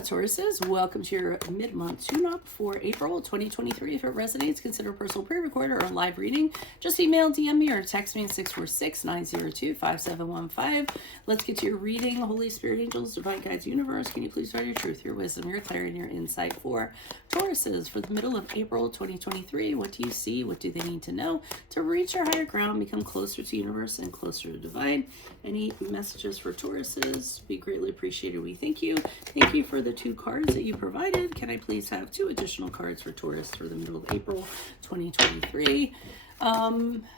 Tauruses, welcome to your mid-month tune-up for April 2023. If it resonates, consider a personal pre-record or a live reading. Just email, DM me, or text me at 646-902-5715. Let's get to your reading. Holy Spirit, angels, divine guides, universe, can you please provide your truth, your wisdom, your clarity, and your insight for Tauruses for the middle of April 2023? What do you see? What do they need to know to reach your higher ground, become closer to universe and closer to divine? Any messages for Tauruses? Be greatly appreciated. We thank you. Thank you for the 2 cards that you provided. Can I please have 2 additional cards for Taurus for the middle of April 2023?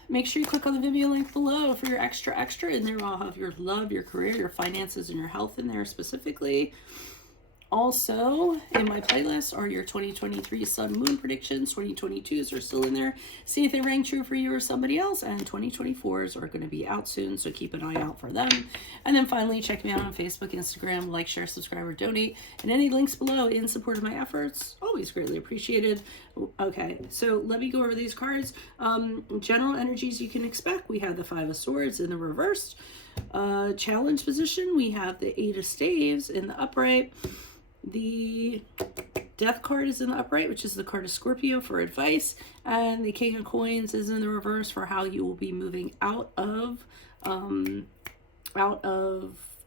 Make sure you click on the Vimeo link below for your extra. In there I'll have your love, your career, your finances, and your health in there specifically. Also, in my playlist are your 2023 Sun Moon predictions. 2022s are still in there. See if they rang true for you or somebody else. And 2024s are going to be out soon, so keep an eye out for them. And then finally, check me out on Facebook, Instagram, like, share, subscribe, or donate. And any links below in support of my efforts, always greatly appreciated. Okay, so let me go over these cards. General energies you can expect. We have the 5 of Swords in the reversed. Challenge position, we have the 8 of Staves in the upright. The Death card is in the upright, which is the card of Scorpio for advice, and the King of Coins is in the reverse for how you will be moving out of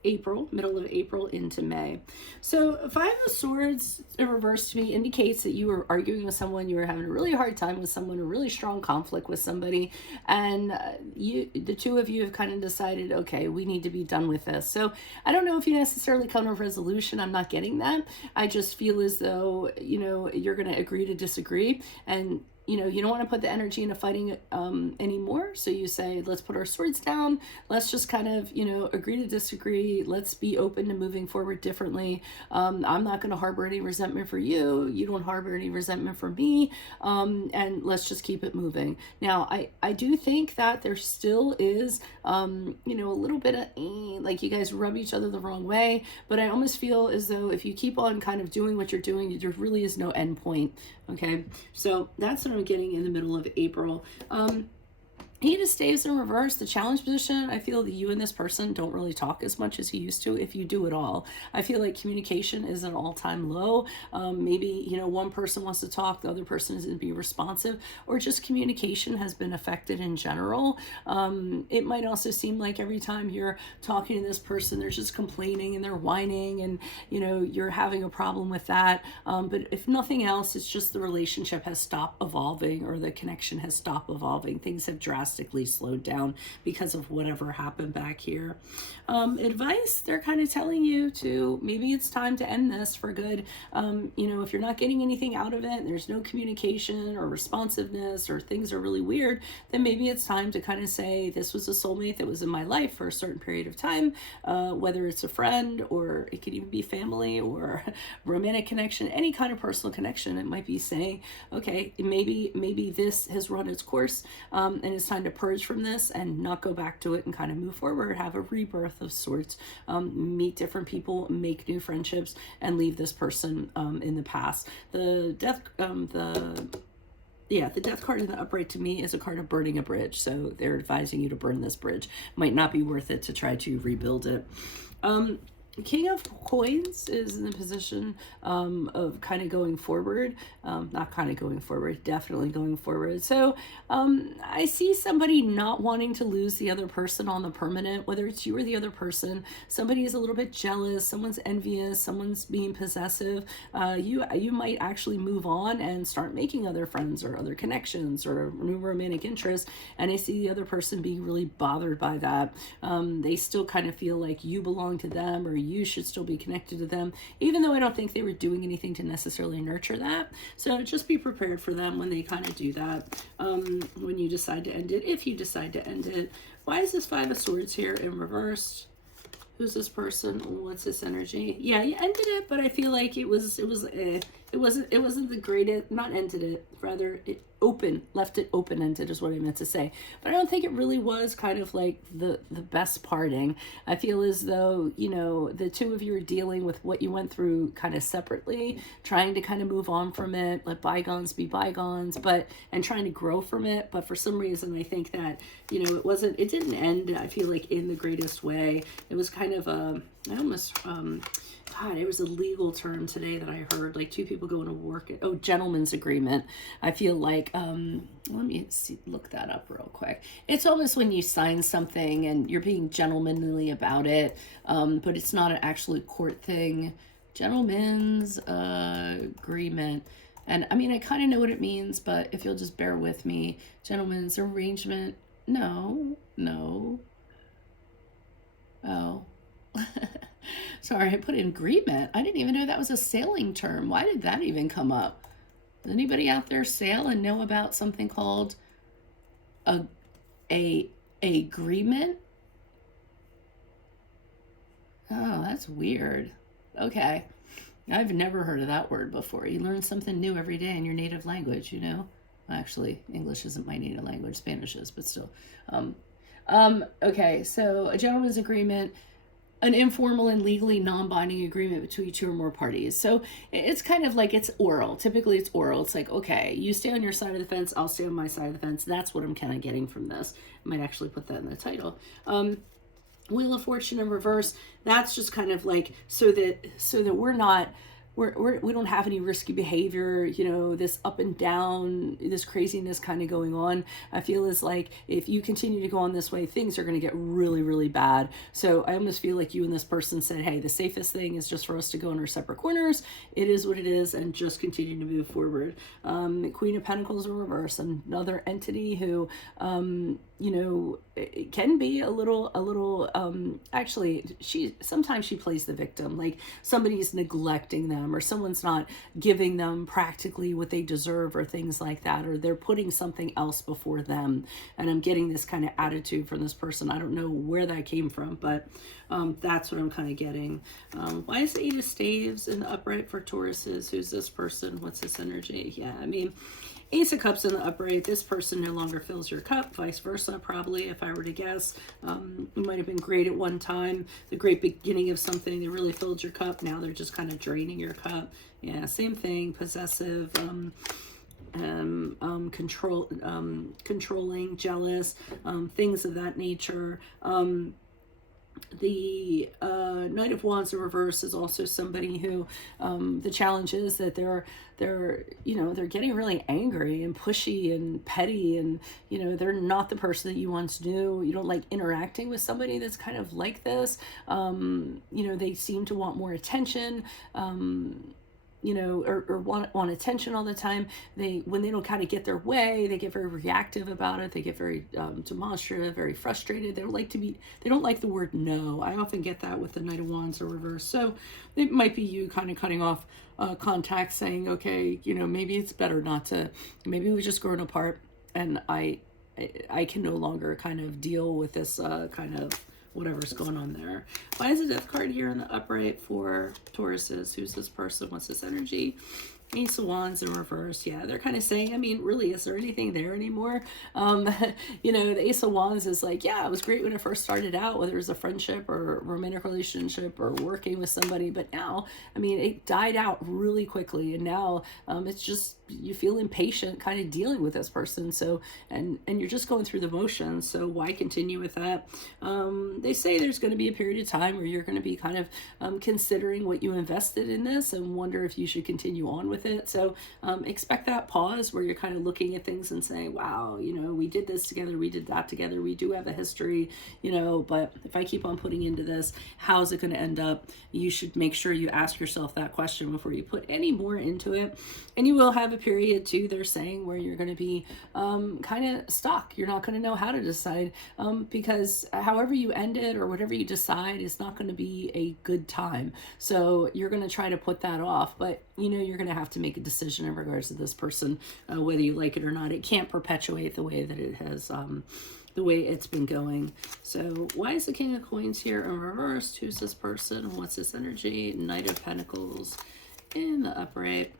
April, middle of April into May. So 5 of Swords in reverse to me indicates that you were arguing with someone, you were having a really hard time with someone, a really strong conflict with somebody, and the 2 of you have kind of decided, okay, we need to be done with this. So I don't know if you necessarily come to a resolution. I'm not getting that. I just feel as though, you know, you're going to agree to disagree, and you know, you don't want to put the energy into fighting anymore. So you say, let's put our swords down. Let's just kind of, you know, agree to disagree. Let's be open to moving forward differently. I'm not going to harbor any resentment for you. You don't harbor any resentment for me. And let's just keep it moving. Now, I do think that there still is, you know, a little bit of, like you guys rub each other the wrong way. But I almost feel as though if you keep on kind of doing what you're doing, there really is no end point. Okay, so that's what I'm getting in the middle of April. He just stays in reverse. The challenge position, I feel that you and this person don't really talk as much as you used to, if you do at all. I feel like communication is an all-time low. Maybe, you know, one person wants to talk, the other person isn't being responsive, or just communication has been affected in general. It might also seem like every time you're talking to this person, they're just complaining and they're whining, and, you know, you're having a problem with that. But if nothing else, it's just the relationship has stopped evolving, or the connection has stopped evolving. Things have drastically slowed down because of whatever happened back here. Advice, they're kind of telling you to, maybe it's time to end this for good. You know, if you're not getting anything out of it, there's no communication or responsiveness, or things are really weird, then maybe it's time to kind of say, this was a soulmate that was in my life for a certain period of time, whether it's a friend, or it could even be family, or romantic connection, any kind of personal connection. It might be saying, okay, maybe this has run its course, and it's time to purge from this and not go back to it, and kind of move forward, have a rebirth of sorts, meet different people, make new friendships, and leave this person in the past. The death card in the upright to me is a card of burning a bridge. So they're advising you to burn this bridge. Might not be worth it to try to rebuild it. King of Coins is in the position of kind of going forward, not kind of going forward, definitely going forward. So I see somebody not wanting to lose the other person on the permanent, whether it's you or the other person. Somebody is a little bit jealous, someone's envious, someone's being possessive. You might actually move on and start making other friends or other connections or new romantic interests. And I see the other person being really bothered by that. They still kind of feel like you belong to them, or you should still be connected to them, even though I don't think they were doing anything to necessarily nurture that. So just be prepared for them when they kind of do that, when you decide to end it, if you decide to end it. Why is this 5 of Swords here in reversed? Who's this person? What's this energy? Yeah, you ended it, but I feel like it wasn't the greatest, not ended it, rather it left it open-ended is what I meant to say. But I don't think it really was kind of like the best parting. I feel as though, you know, the 2 of you are dealing with what you went through kind of separately, trying to kind of move on from it, let bygones be bygones, and trying to grow from it. But for some reason, I think that, you know, it didn't end, I feel like, in the greatest way. It was kind of I almost, God, it was a legal term today that I heard, like two people going to work. Gentleman's agreement. I feel like, let me see, look that up real quick. It's almost when you sign something and you're being gentlemanly about it, but it's not an actually court thing. Gentleman's agreement. And I mean, I kind of know what it means, but if you'll just bear with me, gentleman's arrangement. No. Oh. Sorry, I put in agreement. I didn't even know that was a sailing term. Why did that even come up? Does anybody out there sail and know about something called a agreement? Oh, that's weird. Okay. I've never heard of that word before. You learn something new every day in your native language, you know? Actually, English isn't my native language, Spanish is, but still. Okay, so a gentleman's agreement, an informal and legally non-binding agreement between two or more parties. So it's kind of like it's oral. Typically it's oral. It's like, okay, you stay on your side of the fence, I'll stay on my side of the fence. That's what I'm kind of getting from this. I might actually put that in the title. Wheel of Fortune in reverse, that's just kind of like so that we're not we don't have any risky behavior, you know, this up and down, this craziness kind of going on. I feel is like if you continue to go on this way, things are going to get really, really bad. So I almost feel like you and this person said, hey, the safest thing is just for us to go in our separate corners. It is what it is, and just continue to move forward. Queen of Pentacles in reverse, another entity who, you know, it can be a little, actually, sometimes she plays the victim, like somebody's neglecting them, or someone's not giving them practically what they deserve, or things like that, or they're putting something else before them. And I'm getting this kind of attitude from this person. I don't know where that came from, but that's what I'm kind of getting. Why is the Eight of Staves in the upright for Tauruses? Who's this person? What's this energy? Yeah, I mean, Ace of Cups in the upright, this person no longer fills your cup, vice versa, probably, if I were to guess. You might have been great at one time, the great beginning of something, they really filled your cup. Now they're just kind of draining your cup. Yeah, same thing, possessive, controlling, jealous, things of that nature. The Knight of Wands in reverse is also somebody who the challenge is that they're getting really angry and pushy and petty, and you know, they're not the person that you once knew. You don't like interacting with somebody that's kind of like this. You know, they seem to want more attention. You know, or want attention all the time. When they don't kind of get their way, they get very reactive about it. They get very demonstrative, very frustrated. They don't like the word no. I often get that with the Knight of Wands in reverse. So it might be you kind of cutting off contact, saying, okay, you know, maybe it's better not to. Maybe we've just grown apart, and I can no longer kind of deal with this kind of whatever's going on there. Why is the Death card here in the upright for Tauruses? Who's this person? What's this energy? Ace of Wands in reverse. Yeah, they're kind of saying, I mean, really, is there anything there anymore? You know, the Ace of Wands is like, yeah, it was great when it first started out, whether it was a friendship or romantic relationship or working with somebody, but now, I mean, it died out really quickly, and now it's just, you feel impatient kind of dealing with this person. So, and you're just going through the motions, so why continue with that? They say there's going to be a period of time where you're going to be kind of considering what you invested in this and wonder if you should continue on with it. So expect that pause where you're kind of looking at things and saying, wow, you know, we did this together, we did that together, we do have a history, you know, but if I keep on putting into this, how's it going to end up? You should make sure you ask yourself that question before you put any more into it. And you will have a period too, they're saying, where you're going to be kind of stuck. You're not going to know how to decide, because however you end it or whatever you decide is not going to be a good time. So you're going to try to put that off, but you know, you're going to have to make a decision in regards to this person, whether you like it or not. It can't perpetuate the way that it has, the way it's been going. So why is the King of Coins here in reverse? Who's this person? What's this energy? Knight of Pentacles in the upright.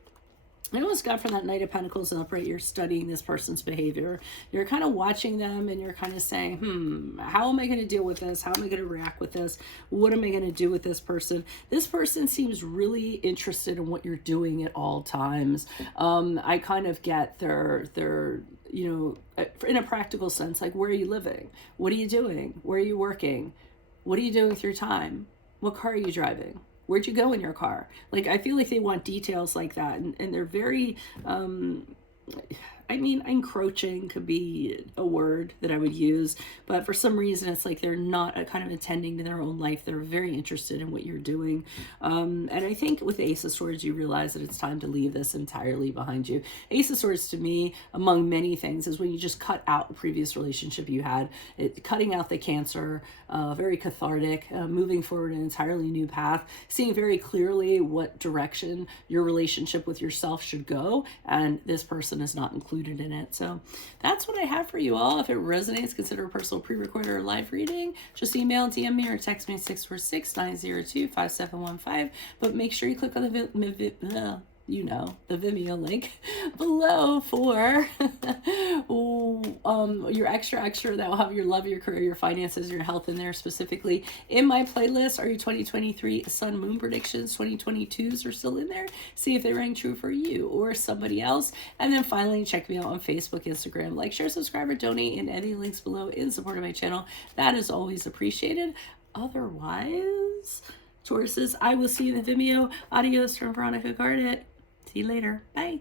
I almost got from that Knight of Pentacles in the upright, you're studying this person's behavior. You're kind of watching them and you're kind of saying, how am I going to deal with this? How am I going to react with this? What am I going to do with this person? This person seems really interested in what you're doing at all times. I kind of get their, you know, in a practical sense, like, where are you living? What are you doing? Where are you working? What are you doing with your time? What car are you driving? Where'd you go in your car? Like, I feel like they want details like that. And they're very, I mean, encroaching could be a word that I would use, but for some reason it's like they're not kind of attending to their own life. They're very interested in what you're doing. And I think with the Ace of Swords, you realize that it's time to leave this entirely behind you. Ace of Swords, to me, among many things, is when you just cut out a previous relationship you had, cutting out the Cancer, very cathartic, moving forward an entirely new path, seeing very clearly what direction your relationship with yourself should go, and this person is not included in it. So that's what I have for you all. If it resonates, consider a personal pre-recorded or live reading. Just email, DM me, or text me 646-902-5715. But make sure you click on the Vimeo link below for your extra that will have your love, your career, your finances, your health in there specifically. In my playlist are your 2023 Sun Moon predictions. 2022s are still in there. See if they rang true for you or somebody else. And then finally, check me out on Facebook, Instagram. Like, share, subscribe, or donate in any links below in support of my channel. That is always appreciated. Otherwise, Tauruses, I will see you in the Vimeo. Adios from Veronica Garnet. See you later. Bye.